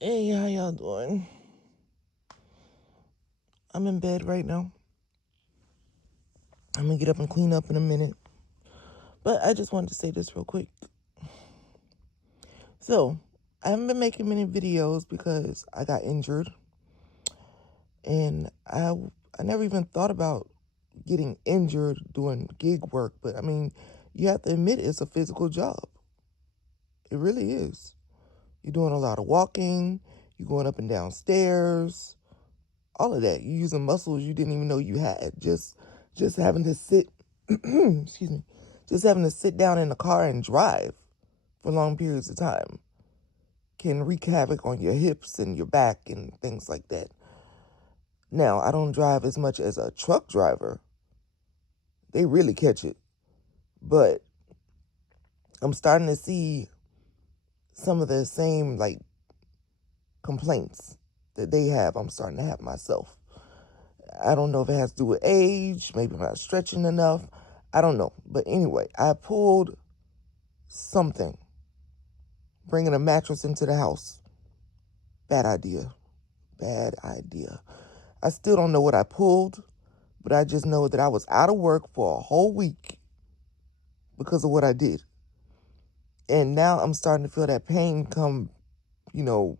Hey, how y'all doing? I'm in bed right now. I'm gonna get up and clean up in a minute. But I just wanted to say this real quick. So, I haven't been making many videos because I got injured. And I never even thought about getting injured doing gig work. But I mean, you have to admit it's a physical job. It really is. You're doing a lot of walking. You're going up and down stairs. All of that. You're using muscles you didn't even know you had. Just having to sit, excuse me, just having to sit down in the car and drive for long periods of time can wreak havoc on your hips and your back and things like that. Now, I don't drive as much as a truck driver. They really catch it. But I'm starting to see some of the same like complaints that they have. I'm starting to have myself. I don't know if it has to do with age, maybe I'm not stretching enough. I don't know. But anyway, I pulled something, bringing a mattress into the house. Bad idea. Bad idea. I still don't know what I pulled, but I just know that I was out of work for a whole week because of what I did. And now I'm starting to feel that pain come, you know,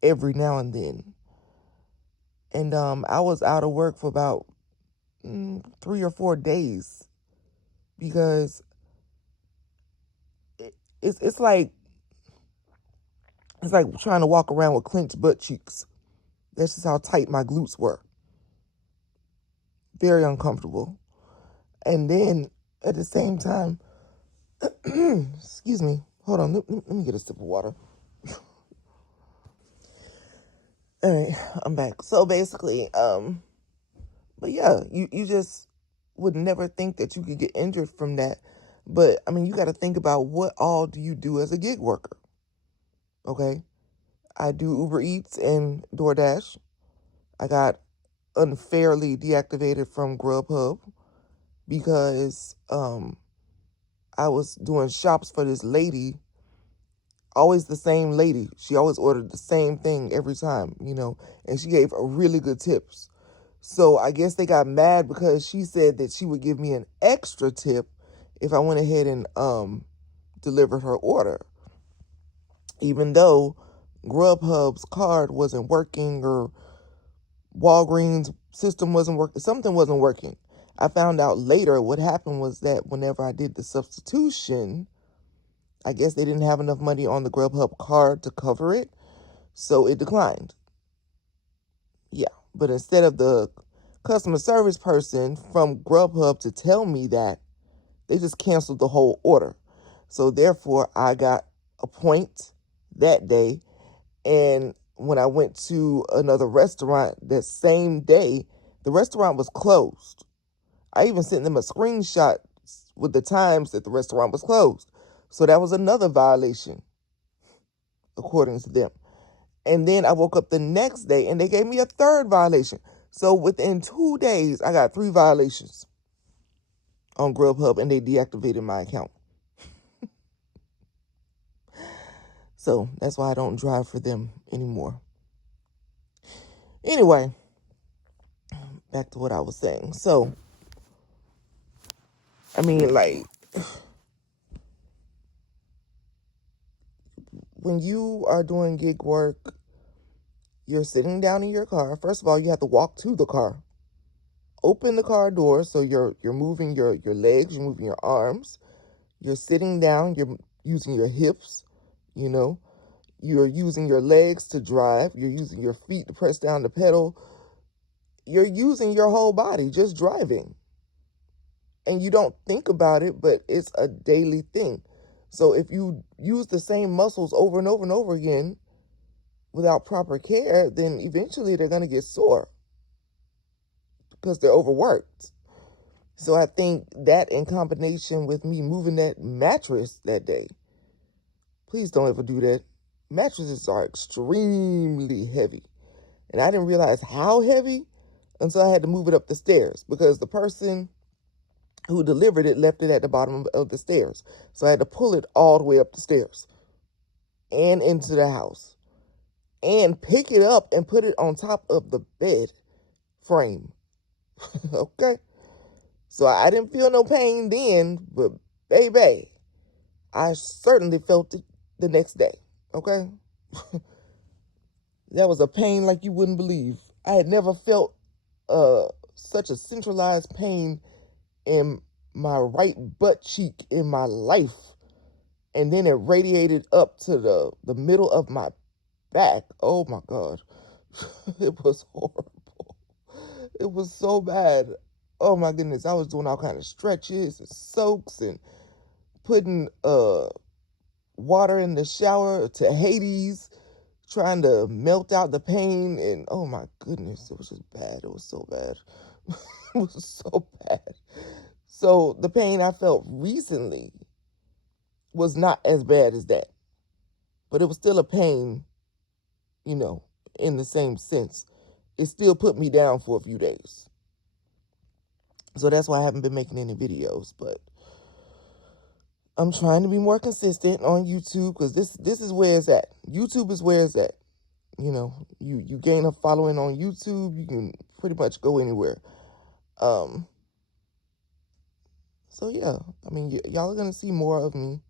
every now and then. And I was out of work for about 3 or 4 days because it's like trying to walk around with clenched butt cheeks. That's just how tight my glutes were. Very uncomfortable. And then at the same time, excuse me, hold on, let me get a sip of water. All right, I'm back. So basically, but yeah, you just would never think that you could get injured from that. But I mean, you got to think about what all do you do as a gig worker, okay? I do Uber Eats and DoorDash. I got unfairly deactivated from Grubhub because I was doing shops for this lady, always the same lady. She always ordered the same thing every time, and she gave a really good tips. So I guess they got mad because she said that she would give me an extra tip if I went ahead and delivered her order, even though Grubhub's card wasn't working or Walgreens system wasn't working. Something wasn't working. I found out later what happened was that whenever I did the substitution, I guess they didn't have enough money on the Grubhub card to cover it, so it declined. Yeah, but instead of the customer service person from Grubhub to tell me that, they just canceled the whole order. So therefore, I got a point that day, and when I went to another restaurant that same day, the restaurant was closed. I even sent them a screenshot with the times that the restaurant was closed. So that was another violation, according to them. And then I woke up the next day and they gave me a third violation. So within 2 days, I got 3 violations on Grubhub and they deactivated my account. So that's why I don't drive for them anymore. Anyway, back to what I was saying. So, I mean, like, when you are doing gig work, you're sitting down in your car. First of all, you have to walk to the car. Open the car door so you're moving your legs, you're moving your arms. You're sitting down, you're using your hips, you know. You're using your legs to drive, you're using your feet to press down the pedal. You're using your whole body just driving. And you don't think about it, but it's a daily thing. So if you use the same muscles over and over and over again without proper care, then eventually they're going to get sore because they're overworked. So I think that in combination with me moving that mattress that day, please don't ever do that. Mattresses are extremely heavy. And I didn't realize how heavy until I had to move it up the stairs because the person who delivered it left it at the bottom of the stairs. So I had to pull it all the way up the stairs and into the house. and pick it up and put it on top of the bed frame. Okay? So I didn't feel no pain then, but baby, I certainly felt it the next day. Okay? That was a pain like you wouldn't believe. I had never felt such a centralized pain in my right butt cheek in my life. And then it radiated up to the middle of my back. Oh my God. It was horrible. It was so bad. Oh my goodness. I was doing all kind of stretches and soaks and putting water in the shower to Hades, trying to melt out the pain. And oh my goodness, it was just bad. It was so bad. It was so bad. So the pain I felt recently was not as bad as that, but it was still a pain, you know, in the same sense. It still put me down for a few days. So that's why I haven't been making any videos, but I'm trying to be more consistent on YouTube because this is where it's at. YouTube is where it's at. You know, you gain a following on YouTube, you can pretty much go anywhere. So yeah, I mean, y'all are gonna see more of me.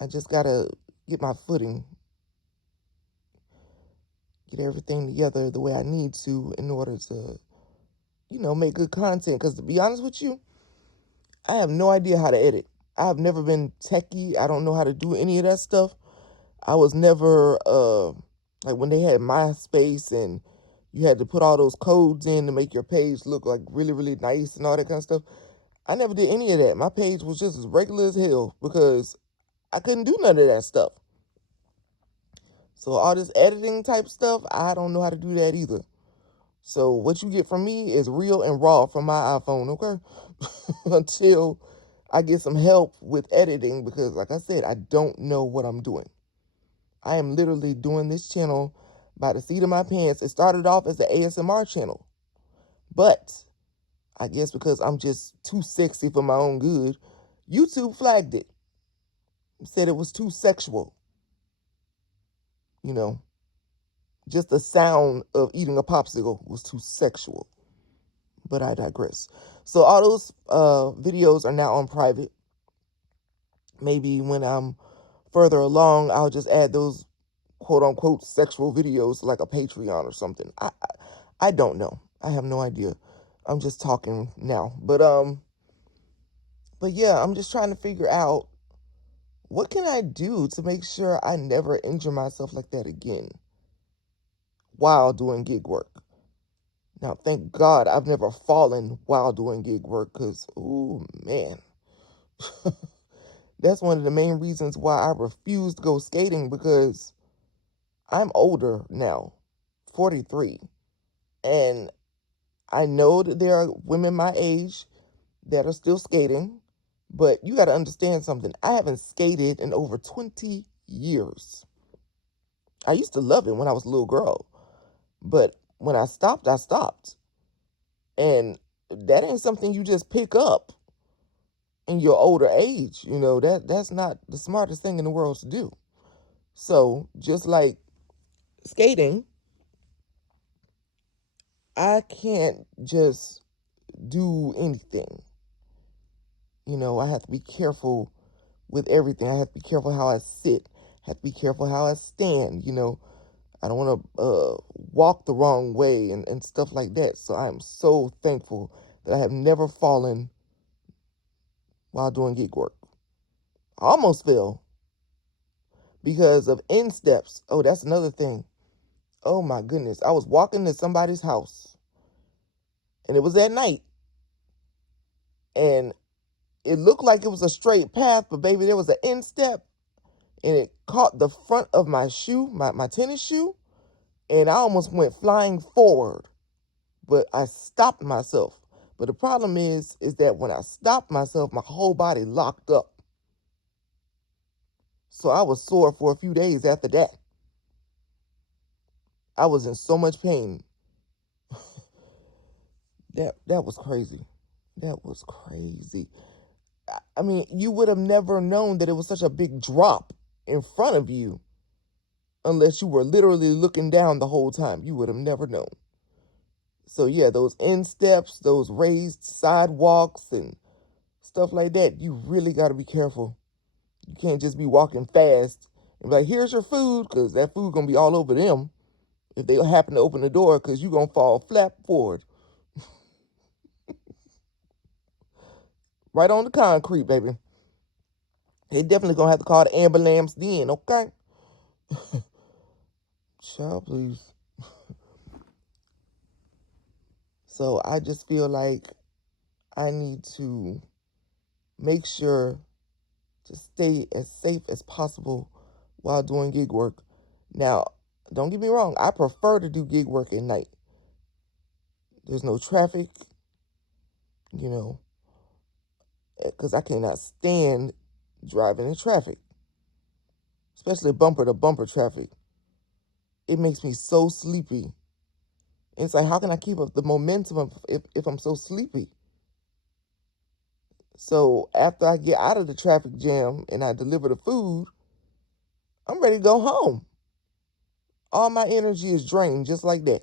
I just gotta get my footing, get everything together the way I need to in order to, you know, make good content. Because to be honest with you, I have no idea how to edit. I've never been techie. I don't know how to do any of that stuff. I was never like when they had MySpace and you had to put all those codes in to make your page look like really, really nice and all that kind of stuff. I never did any of that. My page was just as regular as hell because I couldn't do none of that stuff. So all this editing type stuff, I don't know how to do that either. So what you get from me is real and raw from my iPhone, okay? Until I get some help with editing because, like I said, I don't know what I'm doing. I am literally doing this channel by the seat of my pants. It started off as an ASMR channel, but I guess because I'm just too sexy for my own good, YouTube flagged it. Said it was too sexual. You know, just the sound of eating a popsicle was too sexual. But I digress. So all those videos are now on private. Maybe when I'm further along, I'll just add those quote unquote sexual videos like a Patreon or something. I don't know. I have no idea. I'm just talking now. But yeah, I'm just trying to figure out what can I do to make sure I never injure myself like that again while doing gig work. Now, thank God I've never fallen while doing gig work because, oh man, that's one of the main reasons why I refuse to go skating because I'm older now, 43, and I know that there are women my age that are still skating, but you got to understand something. I haven't skated in over 20 years. I used to love it when I was a little girl, but when I stopped, I stopped. And that ain't something you just pick up in your older age. You know, that's not the smartest thing in the world to do. So just like skating, I can't just do anything. You know, I have to be careful with everything. I have to be careful how I sit. I have to be careful how I stand. You know, I don't want to walk the wrong way and stuff like that. So I am so thankful that I have never fallen while doing gig work. I almost fell because of insteps. Oh, that's another thing. Oh my goodness. I was walking to somebody's house and it was at night and it looked like it was a straight path, but baby, there was an instep and it caught the front of my shoe, my tennis shoe, and I almost went flying forward, but I stopped myself. But the problem is that when I stopped myself, my whole body locked up. So I was sore for a few days after that. I was in so much pain. That was crazy. That was crazy. I mean, you would have never known that it was such a big drop in front of you unless you were literally looking down the whole time. You would have never known. So yeah, those insteps, those raised sidewalks and stuff like that, you really got to be careful. You can't just be walking fast and be like, here's your food, because that food going to be all over them if they happen to open the door, because you're going to fall flat forward. Right on the concrete, baby. They definitely going to have to call the ambulance then, okay? Child, please. So I just feel like I need to make sure to stay as safe as possible while doing gig work. Now, don't get me wrong, I prefer to do gig work at night. There's no traffic, you know, because I cannot stand driving in traffic, especially bumper to bumper traffic. It makes me so sleepy. And it's like, how can I keep up the momentum if I'm so sleepy? So after I get out of the traffic jam and I deliver the food, I'm ready to go home. All my energy is drained just like that.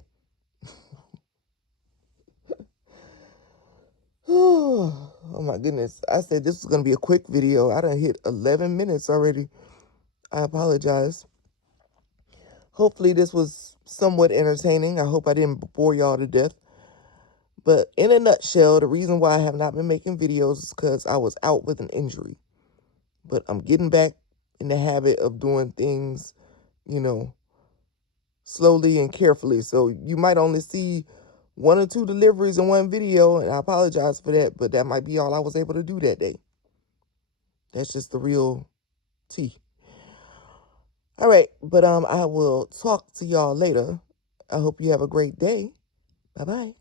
Oh my goodness. I said this was going to be a quick video. I done hit 11 minutes already. I apologize. Hopefully this was somewhat entertaining. I hope I didn't bore y'all to death. But in a nutshell, the reason why I have not been making videos is because I was out with an injury. But I'm getting back in the habit of doing things, you know, slowly and carefully. So you might only see 1 or 2 deliveries in one video, and I apologize for that, but that might be all I was able to do that day. That's just the real tea. All right, but I will talk to y'all later. I hope you have a great day. Bye-bye.